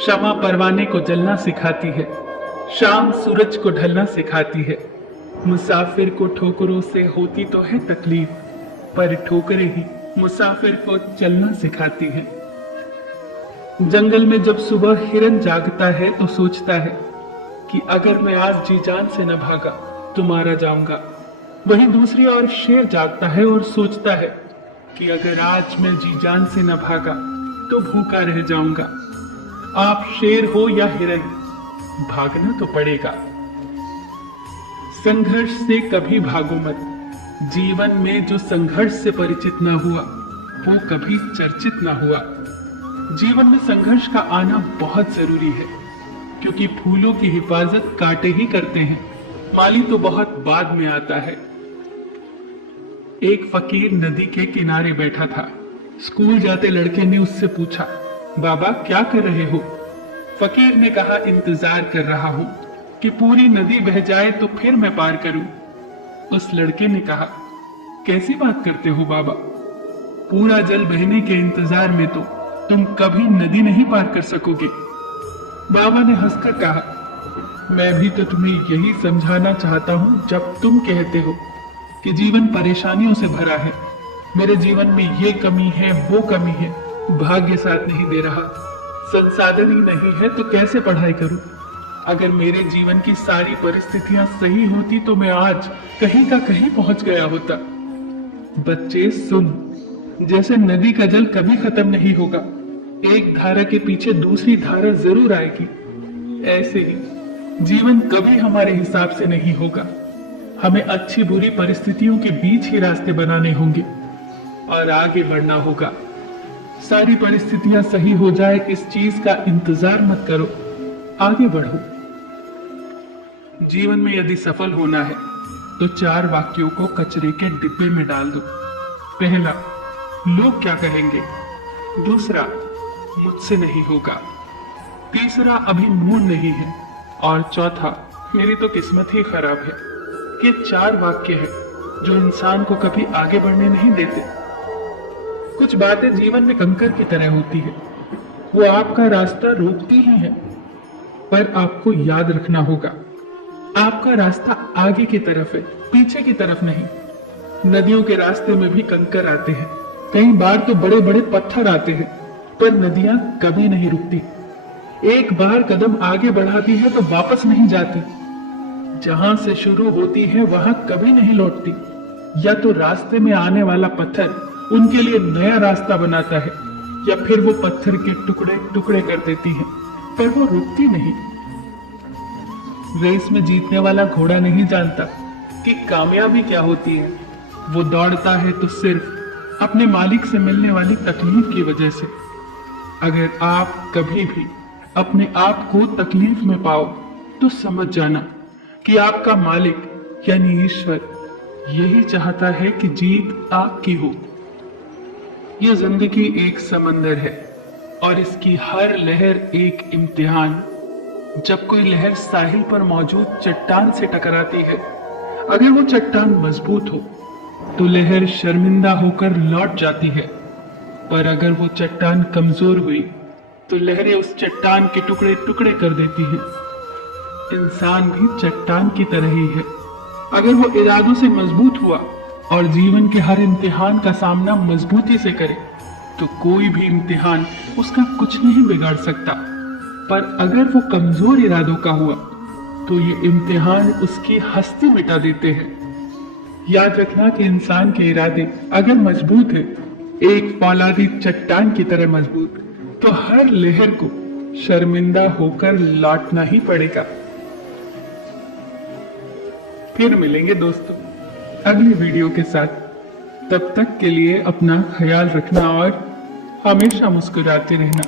शमा परवाने को जलना सिखाती है, शाम सूरज को ढलना सिखाती है। मुसाफिर को ठोकरों से होती तो है तकलीफ, पर ठोकरें ही मुसाफिर को चलना सिखाती है। जंगल में जब सुबह हिरन जागता है तो सोचता है कि अगर मैं आज जी जान से न भागा तो मारा जाऊंगा। वहीं दूसरी ओर शेर जागता है और सोचता है कि अगर आज मैं जी जान से न भागा तो भूखा रह जाऊंगा। आप शेर हो या हिरन, भागना तो पड़ेगा। संघर्ष से कभी भागो मत। जीवन में जो संघर्ष से परिचित न हुआ वो कभी चर्चित न हुआ। जीवन में संघर्ष का आना बहुत जरूरी है, क्योंकि फूलों की हिफाजत कांटे ही करते हैं, माली तो बहुत बाद में आता है। एक फकीर नदी के किनारे बैठा था। स्कूल जाते लड़के ने उससे पूछा, बाबा क्या कर रहे हो? फकीर ने कहा, इंतजार कर रहा हूं कि पूरी नदी बह जाए तो फिर मैं पार करूं। उस लड़के ने कहा, कैसी बात करते हो बाबा? पूरा जल बहने के इंतजार में तो तुम कभी नदी नहीं पार कर सकोगे। बाबा ने हंसकर कहा, मैं भी तो तुम्हें यही समझाना चाहता हूं जब तुम कहते हो कि जीवन परेशानियों से भरा है। मेरे जीवन में ये कमी है, वो कमी है, भाग्य साथ नहीं दे रहा, संसाधन ही नहीं है तो कैसे पढ़ाई करूं? अगर मेरे जीवन की सारी परिस्थितियां सही होती तो मैं आज कहीं का कहीं पहुंच गया होता। बच्चे सुन, जैसे नदी का जल कभी खत्म नहीं होगा, एक धारा के पीछे दूसरी धारा जरूर आएगी, ऐसे ही जीवन कभी हमारे हिसाब से नहीं होगा। हमें अच्छी बुरी परिस्थितियों के बीच ही रास्ते बनाने होंगे और आगे बढ़ना होगा। सारी परिस्थितियां सही हो जाए इस चीज का इंतजार मत करो, आगे बढ़ो। जीवन में यदि सफल होना है तो 4 वाक्यों को कचरे के डिब्बे में डाल दो। पहला, लोग क्या कहेंगे? दूसरा, मुझसे नहीं होगा। तीसरा, अभी मूड नहीं है। और चौथा, मेरी तो किस्मत ही खराब है। ये 4 वाक्य हैं जो इंसान को कभी आगे बढ़ने नहीं देते। कुछ बातें जीवन में कंकर की तरह होती है, वो आपका रास्ता रोकती ही है, पर आपको याद रखना होगा आपका रास्ता आगे की तरफ है, पीछे की तरफ नहीं। नदियों के रास्ते में भी कंकर आते हैं, कई बार तो बड़े बड़े पत्थर आते हैं, पर नदियां कभी नहीं रुकती। एक बार कदम आगे बढ़ाती है तो वापस नहीं जाती। जहां से शुरू होती है वहां कभी नहीं लौटती। या तो रास्ते में आने वाला पत्थर उनके लिए नया रास्ता बनाता है, या फिर वो पत्थर के टुकड़े टुकड़े कर देती है, पर वो रुकती नहीं। रेस में जीतने वाला घोड़ा नहीं जानता कि कामयाबी क्या होती है। वो दौड़ता है तो सिर्फ अपने मालिक से मिलने वाली तकलीफ की वजह से। अगर आप कभी भी अपने आप को तकलीफ में पाओ तो समझ जाना कि आपका मालिक यानी ईश्वर यही चाहता है कि जीत आपकी हो। यह जिंदगी एक समंदर है और इसकी हर लहर एक इम्तिहान। जब कोई लहर साहिल पर मौजूद चट्टान से टकराती है, अगर वो चट्टान मजबूत हो तो लहर शर्मिंदा होकर लौट जाती है, पर अगर वो चट्टान कमजोर हुई तो लहरें उस चट्टान के टुकड़े टुकड़े कर देती हैं। इंसान भी चट्टान की तरह ही है। अगर वो इरादों से मजबूत हुआ और जीवन के हर इम्तिहान का सामना मजबूती से करे तो कोई भी इम्तिहान उसका कुछ नहीं बिगाड़ सकता। पर अगर वो कमजोर इरादों का हुआ तो ये इम्तिहान उसकी हस्ती मिटा देते हैं। याद रखना कि इंसान के इरादे अगर मजबूत है, एक फौलादी चट्टान की तरह मजबूत, तो हर लहर को शर्मिंदा होकर लौटना ही पड़ेगा। फिर मिलेंगे दोस्तों अगली वीडियो के साथ। तब तक के लिए अपना ख्याल रखना और हमेशा मुस्कुराते रहना।